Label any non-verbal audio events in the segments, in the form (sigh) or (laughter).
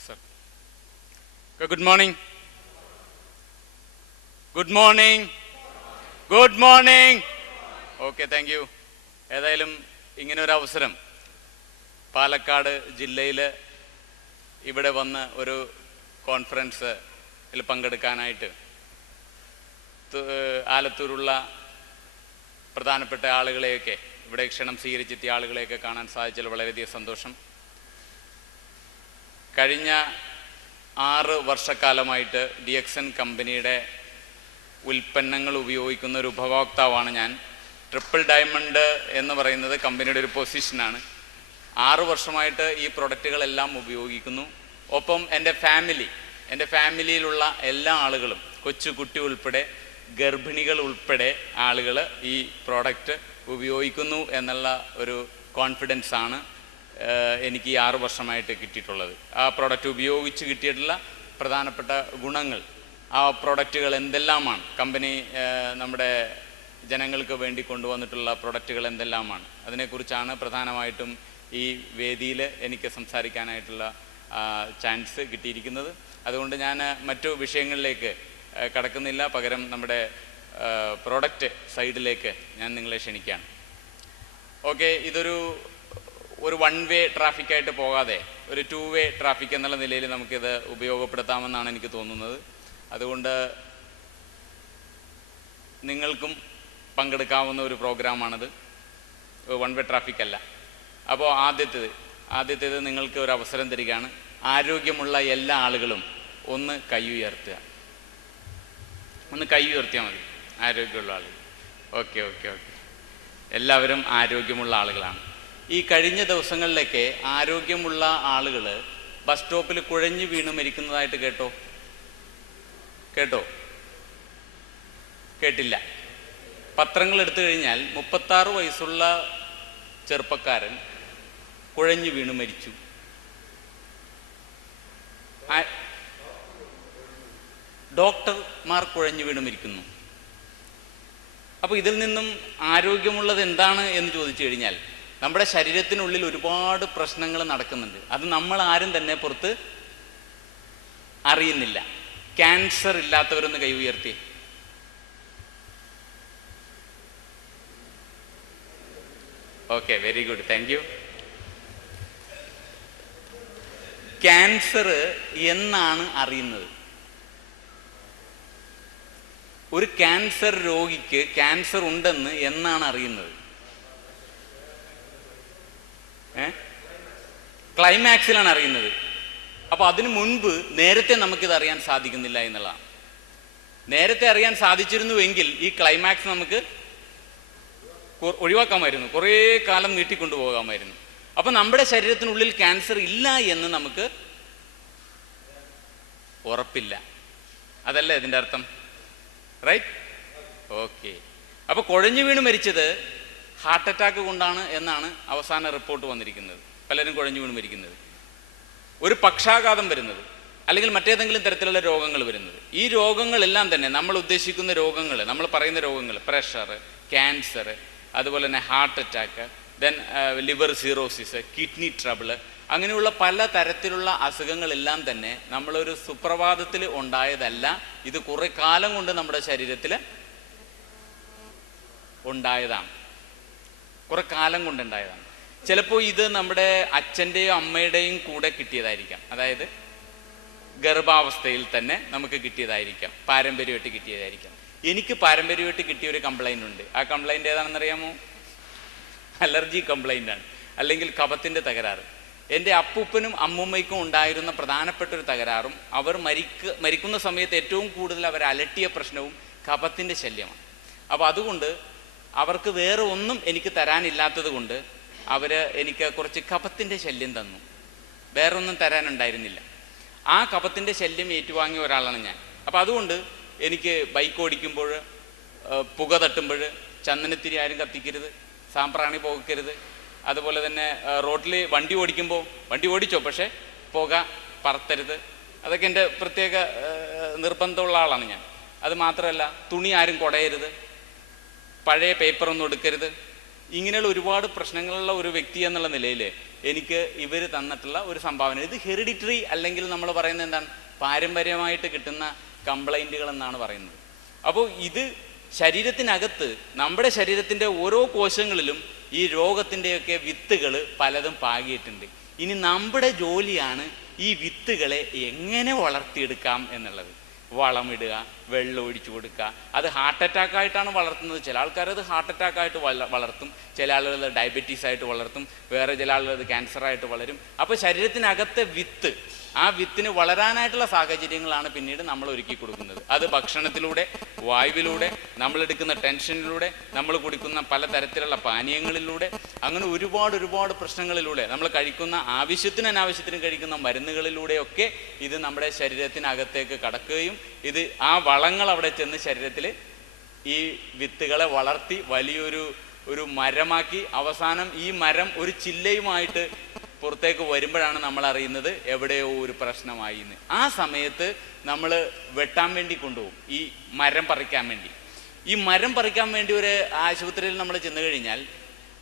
Murali sir good morning good morning good morning okay thank you ഏതായാലും ഇങ്ങനെ ഒരു അവസരം. പാലക്കാട് ജില്ലയിൽ ഇവിടെ വന്ന് ഒരു കോൺഫറൻസ് പങ്കെടുക്കാനായിട്ട് ആലത്തൂരുള്ള പ്രധാനപ്പെട്ട ആളുകളെയൊക്കെ ഇവിടെ ക്ഷണം സ്വീകരിച്ചെത്തിയ ആളുകളെയൊക്കെ കാണാൻ സാധിച്ചതിൽ വളരെയധികം സന്തോഷം. കഴിഞ്ഞ ആറ് വർഷക്കാലമായിട്ട് ഡി എക്സ് എൻ കമ്പനിയുടെ ഉൽപ്പന്നങ്ങൾ ഉപയോഗിക്കുന്ന ഒരു ഉപഭോക്താവാണ് ഞാൻ. ട്രിപ്പിൾ ഡയമണ്ട് എന്ന് പറയുന്നത് കമ്പനിയുടെ ഒരു പൊസിഷനാണ്. ആറു വർഷമായിട്ട് ഈ പ്രൊഡക്റ്റുകളെല്ലാം ഉപയോഗിക്കുന്നു. ഒപ്പം എന്റെ ഫാമിലി എന്റെ ഫാമിലിയിലുള്ള എല്ലാ ആളുകളും കൊച്ചു കുട്ടി ഉൾപ്പെടെ ഗർഭിണികൾ ഉൾപ്പെടെ ആളുകൾ ഈ പ്രോഡക്റ്റ് ഉപയോഗിക്കുന്നു എന്നുള്ള ഒരു കോൺഫിഡൻസ് ആണ് എനിക്ക് ഈ ആറു വർഷമായിട്ട് കിട്ടിയിട്ടുള്ളത്. ആ പ്രോഡക്റ്റ് ഉപയോഗിച്ച് കിട്ടിയിട്ടുള്ള പ്രധാനപ്പെട്ട ഗുണങ്ങൾ ആ പ്രോഡക്റ്റുകൾ എന്തെല്ലാമാണ്? കമ്പനി നമ്മുടെ ജനങ്ങൾക്ക് വേണ്ടി കൊണ്ടുവന്നിട്ടുള്ള പ്രൊഡക്റ്റുകൾ എന്തെല്ലാമാണ്? അതിനെക്കുറിച്ചാണ് പ്രധാനമായിട്ടും ഈ വേദിയിൽ എനിക്ക് സംസാരിക്കാനായിട്ടുള്ള ചാൻസ് കിട്ടിയിരിക്കുന്നത്. അതുകൊണ്ട് ഞാൻ മറ്റു വിഷയങ്ങളിലേക്ക് കടക്കുന്നില്ല. പകരം നമ്മുടെ പ്രോഡക്റ്റ് സൈഡിലേക്ക് ഞാൻ നിങ്ങളെ ക്ഷണിക്കുകയാണ്. ഓക്കെ ഇതൊരു ഒരു വൺ വേ ട്രാഫിക്കായിട്ട് പോകാതെ ഒരു ടു വേ ട്രാഫിക് എന്നുള്ള നിലയിൽ നമുക്കിത് ഉപയോഗപ്പെടുത്താമെന്നാണ് എനിക്ക് തോന്നുന്നത്. അതുകൊണ്ട് നിങ്ങൾക്കും പങ്കെടുക്കാവുന്ന ഒരു പ്രോഗ്രാമാണിത്. വൺ വേ ട്രാഫിക് അല്ല. അപ്പോൾ ആദ്യത്തേത് ആദ്യത്തേത് നിങ്ങൾക്ക് ഒരു അവസരം തരികയാണ്. ആരോഗ്യമുള്ള എല്ലാ ആളുകളും ഒന്ന് കൈ ഉയർത്തുക. ഒന്ന് കൈ ഉയർത്തിയാൽ മതി. ആരോഗ്യമുള്ള ആളുകൾ. Okay okay okay. എല്ലാവരും ആരോഗ്യമുള്ള ആളുകളാണ്. ഈ കഴിഞ്ഞ ദിവസങ്ങളിലൊക്കെ ആരോഗ്യമുള്ള ആളുകൾ ബസ് സ്റ്റോപ്പിൽ കുഴഞ്ഞു വീണ് മരിക്കുന്നതായിട്ട് കേട്ടോ? കേട്ടോ? കേട്ടില്ല. പത്രങ്ങൾ എടുത്തു കഴിഞ്ഞാൽ മുപ്പത്താറ് വയസ്സുള്ള ചെറുപ്പക്കാരൻ കുഴഞ്ഞു വീണ് മരിച്ചു. ഡോക്ടർമാർ കുഴഞ്ഞു വീണ് മരിക്കുന്നു. അപ്പോൾ ഇതിൽ നിന്നും ആരോഗ്യമുള്ളത് എന്താണ് എന്ന് ചോദിച്ചു കഴിഞ്ഞാൽ നമ്മുടെ ശരീരത്തിനുള്ളിൽ ഒരുപാട് പ്രശ്നങ്ങൾ നടക്കുന്നുണ്ട്. അത് നമ്മൾ ആരും തന്നെ പുറത്ത് അറിയുന്നില്ല. ക്യാൻസർ ഇല്ലാത്തവരൊന്ന് കൈ ഉയർത്തി. Okay very good thank you cancer എന്നാണ് അറിയുന്നത്. ഒരു ക്യാൻസർ രോഗിക്ക് ക്യാൻസർ ഉണ്ടെന്ന് എന്നാണ് അറിയുന്നത്? ക്ലൈമാക്സിലാണ് അറിയുന്നത്. അപ്പോൾ അതിനു മുൻപ് നേരത്തെ നമുക്കിത് അറിയാൻ സാധിക്കുന്നില്ല എന്നുള്ളതാണ്. നേരത്തെ അറിയാൻ സാധിച്ചിരുന്നുവെങ്കിൽ ഈ ക്ലൈമാക്സ് നമുക്ക് ഒഴിവാക്കാമായിരുന്നു. കുറേ കാലം നീട്ടിക്കൊണ്ടുപോകാമായിരുന്നു. അപ്പം നമ്മുടെ ശരീരത്തിനുള്ളിൽ ക്യാൻസർ ഇല്ല എന്ന് നമുക്ക് ഉറപ്പില്ല. അതല്ലേ ഇതിന്റെ അർത്ഥം? റൈറ്റ് ഓക്കെ അപ്പോൾ കുഴഞ്ഞു വീണ് മരിച്ചത് ഹാർട്ട് അറ്റാക്ക് കൊണ്ടാണ് എന്നാണ് അവസാന റിപ്പോർട്ട് വന്നിരിക്കുന്നത്. പലരും കുഴഞ്ഞു വീണ് മരിക്കുന്നത്. ഒരു പക്ഷാഘാതം വരുന്നത്. അല്ലെങ്കിൽ മറ്റേതെങ്കിലും തരത്തിലുള്ള രോഗങ്ങൾ വരുന്നത്. ഈ രോഗങ്ങളെല്ലാം തന്നെ നമ്മൾ ഉദ്ദേശിക്കുന്ന രോഗങ്ങൾ നമ്മൾ പറയുന്ന രോഗങ്ങൾ പ്രഷർ ക്യാൻസർ അതുപോലെ തന്നെ heart attack then liver cirrhosis kidney trouble അങ്ങനെയുള്ള പല തരത്തിലുള്ള അസുഖങ്ങളെല്ലാം തന്നെ നമ്മളൊരു സുപ്രഭാതത്തിൽ ഉണ്ടായതല്ല. ഇത് കുറെ കാലം കൊണ്ട് നമ്മുടെ ശരീരത്തിൽ ഉണ്ടായതാണ്. കുറെ കാലം കൊണ്ടുണ്ടായതാണ്. ചിലപ്പോൾ ഇത് നമ്മുടെ അച്ഛന്റെയും അമ്മയുടെയും കൂടെ കിട്ടിയതായിരിക്കാം. അതായത് ഗർഭാവസ്ഥയിൽ തന്നെ നമുക്ക് കിട്ടിയതായിരിക്കാം. പാരമ്പര്യമായിട്ട് കിട്ടിയതായിരിക്കാം. എനിക്ക് പാരമ്പര്യമായിട്ട് കിട്ടിയ ഒരു കംപ്ലൈന്റ് ഉണ്ട്. ആ കംപ്ലൈന്റ് ഏതാണെന്നറിയാമോ? അലർജി കംപ്ലൈന്റ് ആണ്. അല്ലെങ്കിൽ കഫത്തിന്റെ തകരാറ്. എന്റെ അപ്പൂപ്പനും അമ്മൂമ്മയ്ക്കും ഉണ്ടായിരുന്ന പ്രധാനപ്പെട്ട ഒരു തകരാറും അവർ മരിക്ക മരിക്കുന്ന സമയത്ത് ഏറ്റവും കൂടുതൽ അവർ അലട്ടിയ പ്രശ്നവും കഫത്തിന്റെ ശല്യമാണ്. അപ്പോൾ അതുകൊണ്ട് അവർക്ക് വേറെ ഒന്നും എനിക്ക് തരാനില്ലാത്തത് കൊണ്ട് അവർ എനിക്ക് കുറച്ച് കപത്തിന്റെ ശല്യം തന്നു. വേറെ ഒന്നും തരാനുണ്ടായിരുന്നില്ല. ആ കപത്തിന്റെ ശല്യം ഏറ്റുവാങ്ങിയ ഒരാളാണ് ഞാൻ. അപ്പോൾ അതുകൊണ്ട് എനിക്ക് ബൈക്ക് ഓടിക്കുമ്പോൾ പുക തട്ടുമ്പോൾ ചന്ദനത്തിരി ആരും കത്തിക്കരുത് സാമ്പ്രാണി പോകരുത് അതുപോലെ തന്നെ റോഡിൽ വണ്ടി ഓടിക്കുമ്പോൾ വണ്ടി ഓടിച്ചോ പക്ഷേ പുക പറത്തരുത്. അതൊക്കെ എന്റെ പ്രത്യേക നിർബന്ധമുള്ള ആളാണ് ഞാൻ. അത് മാത്രമല്ല തുണി ആരും കുടയരുത്. പഴയ പേപ്പറൊന്നും എടുക്കരുത്. ഇങ്ങനെയുള്ള ഒരുപാട് പ്രശ്നങ്ങളുള്ള ഒരു വ്യക്തി എന്നുള്ള നിലയിൽ എനിക്ക് ഇവർ തന്നിട്ടുള്ള ഒരു സംഭാവന. ഇത് ഹെറിഡിറ്ററി അല്ലെങ്കിൽ നമ്മൾ പറയുന്നത് എന്താണ്? പാരമ്പര്യമായിട്ട് കിട്ടുന്ന കംപ്ലൈന്റുകൾ എന്നാണ് പറയുന്നത്. അപ്പോൾ ഇത് ശരീരത്തിനകത്ത് നമ്മുടെ ശരീരത്തിന്റെ ഓരോ കോശങ്ങളിലും ഈ രോഗത്തിന്റെയൊക്കെ വിത്തുകൾ പലതും പാകിയിട്ടുണ്ട്. ഇനി നമ്മുടെ ജോലിയാണ് ഈ വിത്തുകളെ എങ്ങനെ വളർത്തിയെടുക്കാം എന്നുള്ളത്. വളമിടുക വെള്ളം ഒഴിച്ചു കൊടുക്കുക. അത് ഹാർട്ട് അറ്റാക്ക് ആയിട്ടാണ് വളർത്തുന്നത്. ചില ആൾക്കാർ അത് ഹാർട്ട് അറ്റാക്ക് ആയിട്ട് വള വളർത്തും. ചില ആളുകൾ ഡയബറ്റീസ് ആയിട്ട് വളർത്തും. വേറെ ചില ആളുകൾ അത് ക്യാൻസർ ആയിട്ട് വളരും. അപ്പോൾ ശരീരത്തിനകത്തെ വിത്ത് ആ വിത്തിന് വളരാനായിട്ടുള്ള സാഹചര്യങ്ങളാണ് പിന്നീട് നമ്മൾ ഒരുക്കി കൊടുക്കുന്നത്. അത് ഭക്ഷണത്തിലൂടെ വായുവിലൂടെ നമ്മൾ എടുക്കുന്ന ടെൻഷനിലൂടെ നമ്മൾ കുടിക്കുന്ന പലതരത്തിലുള്ള പാനീയങ്ങളിലൂടെ അങ്ങനെ ഒരുപാട് ഒരുപാട് പ്രശ്നങ്ങളിലൂടെ നമ്മൾ കഴിക്കുന്ന ആവശ്യത്തിന് അനാവശ്യത്തിന് കഴിക്കുന്ന മരുന്നുകളിലൂടെയൊക്കെ ഇത് നമ്മുടെ ശരീരത്തിനകത്തേക്ക് കടക്കുകയും ഇത് ആ വളങ്ങൾ അവിടെ ചെന്ന് ശരീരത്തിൽ ഈ വിത്തുകളെ വളർത്തി വലിയൊരു ഒരു മരമാക്കി അവസാനം ഈ മരം ഒരു ചില്ലയുമായിട്ട് പുറത്തേക്ക് വരുമ്പോഴാണ് നമ്മൾ അറിയുന്നത് എവിടെയോ ഒരു പ്രശ്നമായി എന്ന് ആ സമയത്ത് നമ്മൾ വെട്ടാൻ വേണ്ടി കൊണ്ടുപോകും. ഈ മരം പറിക്കാൻ വേണ്ടി. ഈ മരം പറിക്കാൻ വേണ്ടി ഒരു ആശുപത്രിയിൽ നമ്മൾ ചെന്ന് കഴിഞ്ഞാൽ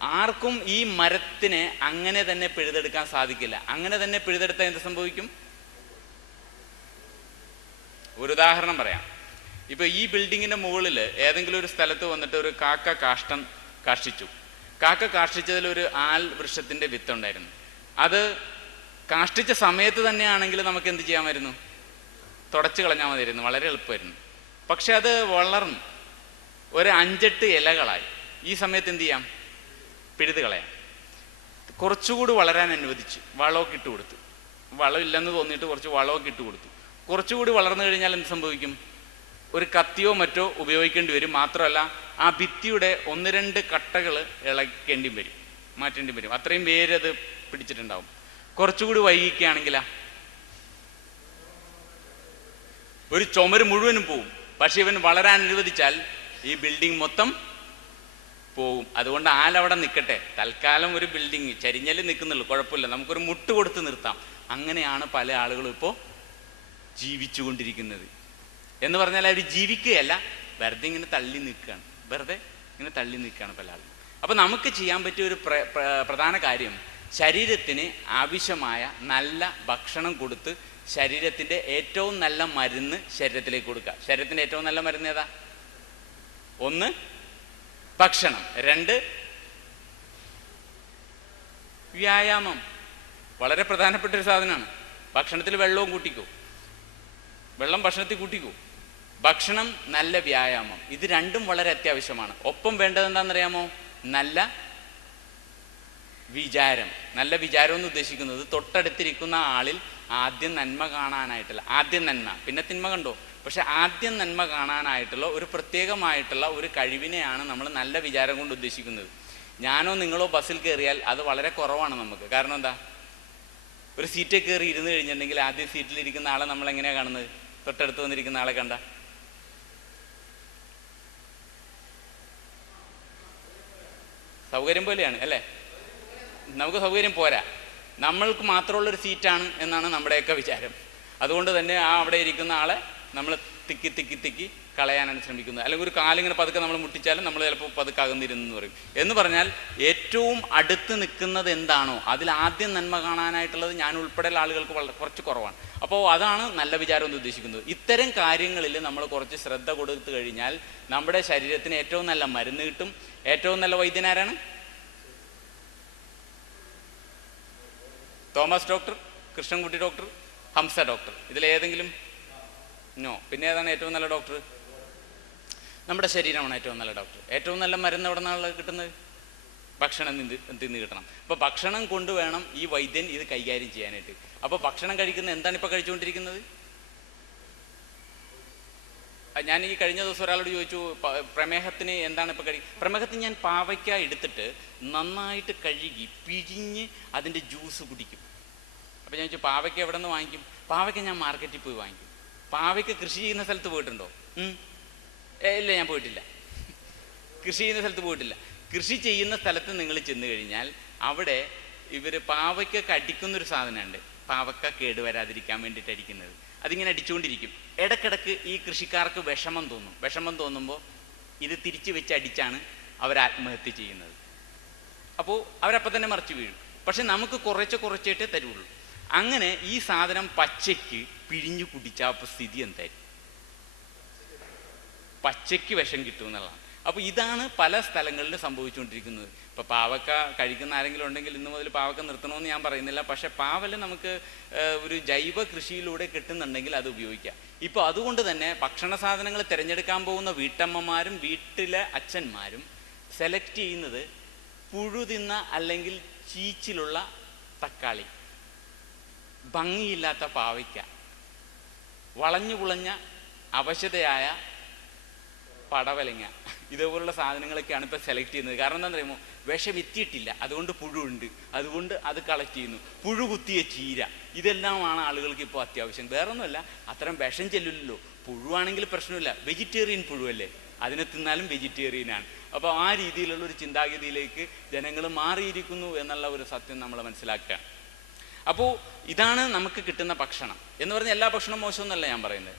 ആർക്കും ഈ മരത്തിനെ അങ്ങനെ തന്നെ പിഴുതെടുക്കാൻ സാധിക്കില്ല. അങ്ങനെ തന്നെ പിഴുതെടുത്താൽ എന്ത് സംഭവിക്കും? ഒരു ഉദാഹരണം പറയാം. ഇപ്പൊ ഈ ബിൽഡിങ്ങിന്റെ മുകളിൽ ഏതെങ്കിലും ഒരു സ്ഥലത്ത് വന്നിട്ട് ഒരു കാക്ക കാഷ്ടം കാഷ്ടിച്ചു. കാക്ക കാഷ്ടിച്ചതിൽ ഒരു ആൽ വൃക്ഷത്തിന്റെ വിത്തുണ്ടായിരുന്നു അത് കാഷ്ടിച്ച സമയത്ത് തന്നെയാണെങ്കിൽ നമുക്ക് എന്ത് ചെയ്യാമായിരുന്നു തുടച്ചു കളഞ്ഞാൽ മതിയായിരുന്നു വളരെ എളുപ്പമായിരുന്നു. പക്ഷെ അത് വളർന്നു ഒരു അഞ്ചെട്ട് ഇലകളായി. ഈ സമയത്ത് എന്ത് ചെയ്യാം? പിഴുത് കളയാം. കുറച്ചുകൂടി വളരാൻ അനുവദിച്ചു. വളമൊക്കെ ഇട്ട് കൊടുത്തു. വളമില്ലെന്ന് തോന്നിയിട്ട് കുറച്ച് വളമൊക്കെ ഇട്ട് കൊടുത്തു. കുറച്ചുകൂടി വളർന്നു കഴിഞ്ഞാൽ എന്ത് സംഭവിക്കും? ഒരു കത്തിയോ മറ്റോ ഉപയോഗിക്കേണ്ടി വരും. മാത്രമല്ല ആ ഭിത്തിയുടെ ഒന്ന് രണ്ട് കട്ടകൾ ഇളക്കേണ്ടി വരും. മാറ്റേണ്ടി വരും. അത്രയും അത് പിടിച്ചിട്ടുണ്ടാവും. കുറച്ചുകൂടി വൈകിക്കുകയാണെങ്കിലാ ഒരു ചുമര് മുഴുവനും പോവും. പക്ഷെ ഇവൻ വളരാൻ അനുവദിച്ചാൽ ഈ ബിൽഡിംഗ് മൊത്തം പോകും. അതുകൊണ്ട് ആലവിടെ നിൽക്കട്ടെ. തൽക്കാലം ഒരു ബിൽഡിംഗ് ചരിഞ്ഞൽ നിൽക്കുന്നുള്ളൂ. കുഴപ്പമില്ല. നമുക്കൊരു മുട്ട് കൊടുത്ത് നിർത്താം. അങ്ങനെയാണ് പല ആളുകളും ഇപ്പോൾ ജീവിച്ചുകൊണ്ടിരിക്കുന്നത്. എന്ന് പറഞ്ഞാൽ അവർ ജീവിക്കുകയല്ല. വെറുതെ ഇങ്ങനെ തള്ളി നിൽക്കുകയാണ്. വെറുതെ ഇങ്ങനെ തള്ളി നിൽക്കുകയാണ് പല ആളുകളും. അപ്പം നമുക്ക് ചെയ്യാൻ പറ്റിയ ഒരു പ്ര- പ്ര- പ്രധാന കാര്യം ശരീരത്തിന് ആവശ്യമായ നല്ല ഭക്ഷണം കൊടുത്ത് ശരീരത്തിന്റെ ഏറ്റവും നല്ല മരുന്ന് ശരീരത്തിലേക്ക് കൊടുക്കുക. ശരീരത്തിന്റെ ഏറ്റവും നല്ല മരുന്ന് ഏതാ? ഒന്ന് ഭക്ഷണം. രണ്ട് വ്യായാമം. വളരെ പ്രധാനപ്പെട്ട ഒരു സാധനമാണ്. ഭക്ഷണത്തിൽ വെള്ളവും കൂട്ടിക്കോ. വെള്ളം ഭക്ഷണത്തിൽ കൂട്ടിക്കോ. ഭക്ഷണം നല്ല വ്യായാമം. ഇത് രണ്ടും വളരെ അത്യാവശ്യമാണ്. ഒപ്പം വേണ്ടത് എന്താണെന്നറിയാമോ? നല്ല വിചാരം. നല്ല വിചാരം എന്ന് ഉദ്ദേശിക്കുന്നത് തൊട്ടടുത്തിരിക്കുന്ന ആളിൽ ആദ്യം നന്മ കാണാനായിട്ടല്ല ആദ്യം നന്മ. പിന്നെ തിന്മ കണ്ടോ? പക്ഷെ ആദ്യം നന്മ കാണാനായിട്ടുള്ള ഒരു പ്രത്യേകമായിട്ടുള്ള ഒരു കഴിവിനെയാണ് നമ്മൾ നല്ല വിചാരം കൊണ്ട് ഉദ്ദേശിക്കുന്നത്. ഞാനോ നിങ്ങളോ ബസ്സിൽ കയറിയാൽ അത് വളരെ കുറവാണ് നമുക്ക്. കാരണം എന്താ? ഒരു സീറ്റിൽ കയറി ഇരുന്ന് കഴിഞ്ഞിട്ടുണ്ടെങ്കിൽ ആദ്യം സീറ്റിലിരിക്കുന്ന ആളെ നമ്മൾ എങ്ങനെയാണ് കാണുന്നത്? തൊട്ടടുത്ത് വന്നിരിക്കുന്ന ആളെ കണ്ട? സൗകര്യം പോലെയാണ് അല്ലേ? നമുക്ക് സൗകര്യം പോരാ. നമ്മൾക്ക് മാത്രമുള്ളൊരു സീറ്റാണ് എന്നാണ് നമ്മുടെയൊക്കെ വിചാരം. അതുകൊണ്ട് തന്നെ ആ അവിടെ ഇരിക്കുന്ന ആളെ നമ്മൾ തിക്കി തിക്കി തിക്കി കളയാനാണ് ശ്രമിക്കുന്നത്. അല്ലെങ്കിൽ ഒരു കാലിങ്ങനെ പതുക്കെ നമ്മൾ മുട്ടിച്ചാലും നമ്മൾ ചിലപ്പോൾ പതുക്കെ അകന്നിരുന്നു പറയും. എന്ന് പറഞ്ഞാൽ ഏറ്റവും അടുത്ത് നിൽക്കുന്നത് എന്താണോ അതിൽ ആദ്യം നന്മ കാണാനായിട്ടുള്ളത് ഞാൻ ഉൾപ്പെടെയുള്ള ആളുകൾക്ക് വളരെ കുറച്ച് കുറവാണ്. അപ്പോൾ അതാണ് നല്ല വിചാരം എന്ന് ഉദ്ദേശിക്കുന്നത്. ഇത്തരം കാര്യങ്ങളിൽ നമ്മൾ കുറച്ച് ശ്രദ്ധ കൊടുത്തു കഴിഞ്ഞാൽ നമ്മുടെ ശരീരത്തിന് ഏറ്റവും നല്ല മരുന്ന് കിട്ടും. ഏറ്റവും നല്ല വൈദ്യനാരാണ്? Thomas doctor Krishnankutty doctor Hamsa doctor. ഇതിലേതെങ്കിലും? നോ. പിന്നെ ഏതാണ് ഏറ്റവും നല്ല ഡോക്ടർ? നമ്മുടെ ശരീരമാണ് ഏറ്റവും നല്ല ഡോക്ടർ. ഏറ്റവും നല്ല മരുന്ന് എവിടെ നിന്നാണ് കിട്ടുന്നത്? ഭക്ഷണം നിന്ന് തിന്ന് കിട്ടണം. അപ്പോൾ ഭക്ഷണം കൊണ്ടുവേണം ഈ വൈദ്യൻ ഇത് കൈകാര്യം ചെയ്യാനായിട്ട്. അപ്പോൾ ഭക്ഷണം കഴിക്കുന്ന എന്താണ് ഇപ്പോൾ കഴിച്ചുകൊണ്ടിരിക്കുന്നത്? ഞാൻ ഈ കഴിഞ്ഞ ദിവസം ഒരാളോട് ചോദിച്ചു പ്രമേഹത്തിന് എന്താണ് ഇപ്പോൾ കഴി? പ്രമേഹത്തിന് ഞാൻ പാവയ്ക്ക എടുത്തിട്ട് നന്നായിട്ട് കഴുകി പിഴിഞ്ഞ് അതിന്റെ ജ്യൂസ് കുടിക്കും. അപ്പോൾ ഞാൻ ചോദിച്ചു പാവയ്ക്ക് എവിടെ നിന്ന് വാങ്ങിക്കും? പാവയ്ക്ക് ഞാൻ മാർക്കറ്റിൽ പോയി വാങ്ങിക്കും. പാവയ്ക്ക് കൃഷി ചെയ്യുന്ന സ്ഥലത്ത് പോയിട്ടുണ്ടോ? ഇല്ല ഞാൻ പോയിട്ടില്ല. (laughs) കൃഷി ചെയ്യുന്ന സ്ഥലത്ത് പോയിട്ടില്ല. കൃഷി ചെയ്യുന്ന സ്ഥലത്ത് നിങ്ങൾ ചെന്ന് കഴിഞ്ഞാൽ അവിടെ ഇവർ പാവയ്ക്ക കടിക്കുന്നൊരു സാധനമുണ്ട്. പാവക്ക കേടുവരാതിരിക്കാൻ വേണ്ടിയിട്ട് അടിക്കുന്നത്. അതിങ്ങനെ അടിച്ചുകൊണ്ടിരിക്കും ഇടക്കിടക്ക് ഈ കൃഷിക്കാർക്ക് വിഷമം തോന്നും. വിഷമം തോന്നുമ്പോൾ ഇത് തിരിച്ചു വെച്ച് അടിച്ചാണ് അവർ ആത്മഹത്യ ചെയ്യുന്നത്. അപ്പോൾ അവരപ്പം തന്നെ മറിച്ച് വീഴും. പക്ഷെ നമുക്ക് കുറച്ച് കുറച്ചിട്ടേ തരുള്ളൂ. അങ്ങനെ ഈ സാധനം പച്ചയ്ക്ക് പിഴിഞ്ഞു കുടിച്ച സ്ഥിതി എന്തായിരിക്കും? പച്ചയ്ക്ക് വിഷം കിട്ടും എന്നുള്ളതാണ്. അപ്പോൾ ഇതാണ് പല സ്ഥലങ്ങളിലും സംഭവിച്ചുകൊണ്ടിരിക്കുന്നത്. ഇപ്പോൾ പാവക്ക കഴിക്കുന്ന ആരെങ്കിലും ഉണ്ടെങ്കിൽ ഇന്ന് മുതൽ പാവക്ക നിർത്തണമെന്ന് ഞാൻ പറയുന്നില്ല. പക്ഷേ പാവൽ നമുക്ക് ഒരു ജൈവ കൃഷിയിലൂടെ കിട്ടുന്നുണ്ടെങ്കിൽ അത് ഉപയോഗിക്കാം. ഇപ്പോൾ അതുകൊണ്ട് തന്നെ ഭക്ഷണ സാധനങ്ങൾ തിരഞ്ഞെടുക്കാൻ പോകുന്ന വീട്ടമ്മമാരും വീട്ടിലെ അച്ഛന്മാരും സെലക്ട് ചെയ്യുന്നത് പുഴു തിന്ന അല്ലെങ്കിൽ ചീച്ചിലുള്ള തക്കാളി. ഭംഗിയില്ലാത്ത പാവയ്ക്ക. വളഞ്ഞു പുളഞ്ഞ അവശതയായ പടവലങ്ങ. ഇതേപോലുള്ള സാധനങ്ങളൊക്കെയാണ് ഇപ്പോൾ സെലക്ട് ചെയ്യുന്നത്. കാരണം എന്താ പറയുമ്പോൾ വിഷം എത്തിയിട്ടില്ല അതുകൊണ്ട് പുഴുണ്ട് അതുകൊണ്ട് അത് കളക്ട് ചെയ്യുന്നു. പുഴു കുത്തിയ ചീര. ഇതെല്ലാമാണ് ആളുകൾക്ക് ഇപ്പോൾ അത്യാവശ്യം. വേറൊന്നുമല്ല അത്തരം വിഷം ചെല്ലില്ലല്ലോ പുഴുവാണെങ്കിൽ പ്രശ്നമില്ല. വെജിറ്റേറിയൻ പുഴുവല്ലേ? അതിനെ തിന്നാലും വെജിറ്റേറിയനാണ് അപ്പോൾ ആ രീതിയിലുള്ള ഒരു ചിന്താഗതിയിലേക്ക് ജനങ്ങൾ മാറിയിരിക്കുന്നു എന്നുള്ള ഒരു സത്യം നമ്മൾ മനസ്സിലാക്കുക. അപ്പോൾ ഇതാണ് നമുക്ക് കിട്ടുന്ന ഭക്ഷണം. എന്ന് പറഞ്ഞാൽ എല്ലാ ഭക്ഷണവും മോശമൊന്നല്ല ഞാൻ പറയുന്നത്.